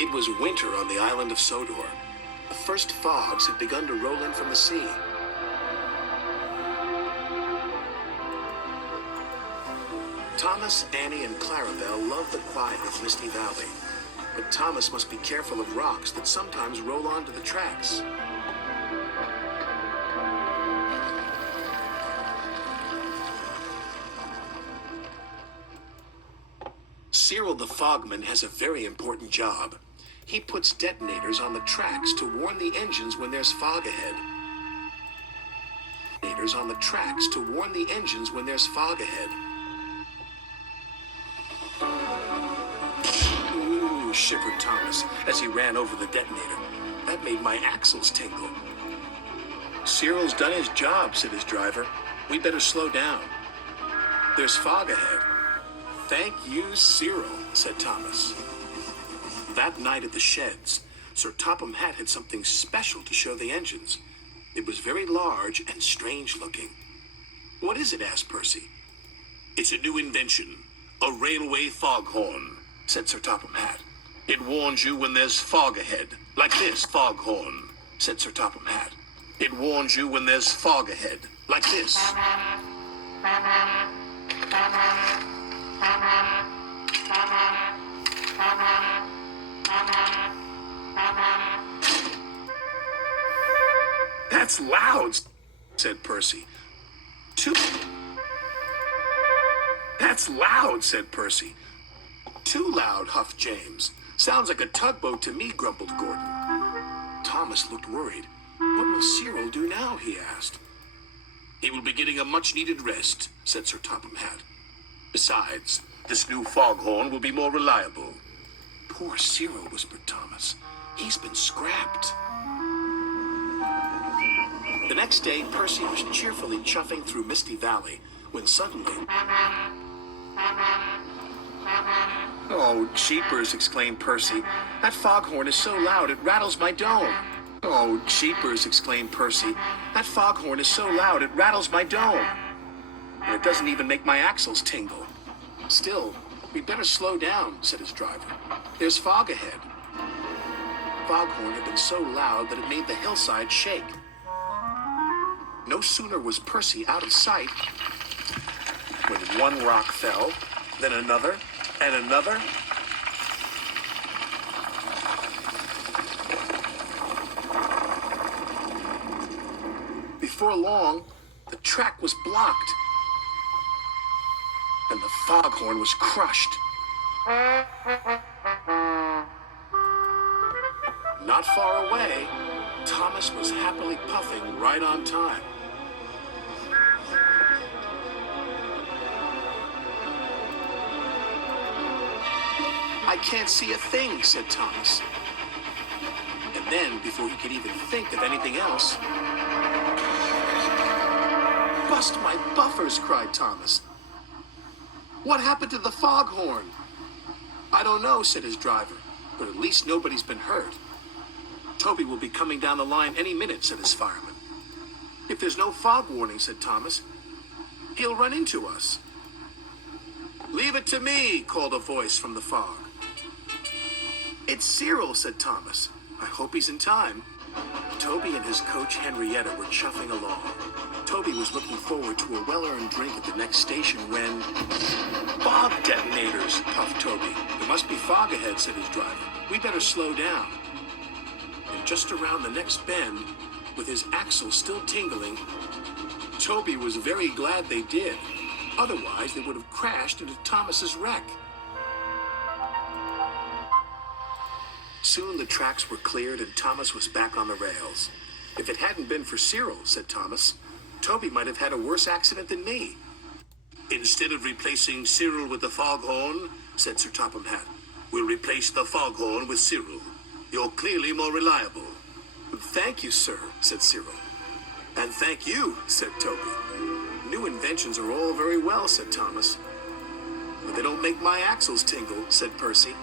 It was winter on the island of Sodor. The first fogs had begun to roll in from the sea. Thomas, Annie, and Clarabel loved the quiet of Misty Valley, but Thomas must be careful of rocks that sometimes roll onto the tracks. Cyril the Fogman has a very important job. He puts detonators on the tracks to warn the engines when there's fog ahead. Detonators on the tracks to warn the engines when there's fog ahead. Ooh, shivered Thomas as he ran over the detonator. That made my axles tingle. Cyril's done his job, said his driver. We better slow down. There's fog ahead. Thank you, Cyril, said Thomas. That night at the sheds, Sir Topham Hatt had something special to show the engines. It was very large and strange looking. What is it? Asked Percy. It's a new invention, a railway foghorn, said Sir Topham Hatt. It warns you when there's fog ahead, like this foghorn, said Sir Topham Hatt. It warns you when there's fog ahead, like this. That's loud, said Percy. That's loud, said Percy. Too loud, huffed James. Sounds like a tugboat to me, grumbled Gordon. Thomas looked worried. What will Cyril do now, he asked. He will be getting a much-needed rest, said Sir Topham Hatt. Besides, this new foghorn will be more reliable. Poor Cyril, whispered Thomas. He's been scrapped. The next day, Percy was cheerfully chuffing through Misty Valley when suddenly... Oh, jeepers, exclaimed Percy. That foghorn is so loud it rattles my dome. Oh, jeepers, exclaimed Percy. That foghorn is so loud it rattles my dome. And it doesn't even make my axles tingle. Still, we'd better slow down, said his driver. There's fog ahead. Foghorn had been so loud that it made the hillside shake. No sooner was Percy out of sight when one rock fell, then another, and another. Before long, the track was blocked, and the foghorn was crushed. Not far away, Thomas was happily puffing right on time. I can't see a thing, said Thomas. And then, before he could even think of anything else... Bust my buffers, cried Thomas. What happened to the foghorn? I don't know, said his driver, but at least nobody's been hurt. Toby will be coming down the line any minute, said his fireman. If there's no fog warning, said Thomas, he'll run into us. Leave it to me, called a voice from the fog. It's Cyril, said Thomas. I hope he's in time. Toby and his coach Henrietta were chuffing along. Toby was looking forward to a well-earned drink at the next station when... Fog detonators, puffed Toby. There must be fog ahead, said his driver. We better slow down. And just around the next bend, with his axle still tingling, Toby was very glad they did. Otherwise, they would have crashed into Thomas's wreck. Soon the tracks were cleared and Thomas was back on the rails. If it hadn't been for Cyril, said Thomas, Toby might have had a worse accident than me. Instead of replacing Cyril with the foghorn, said Sir Topham Hatt, we'll replace the foghorn with Cyril. You're clearly more reliable. Thank you, sir, said Cyril. And thank you, said Toby. New inventions are all very well, said Thomas. But they don't make my axles tingle, said Percy.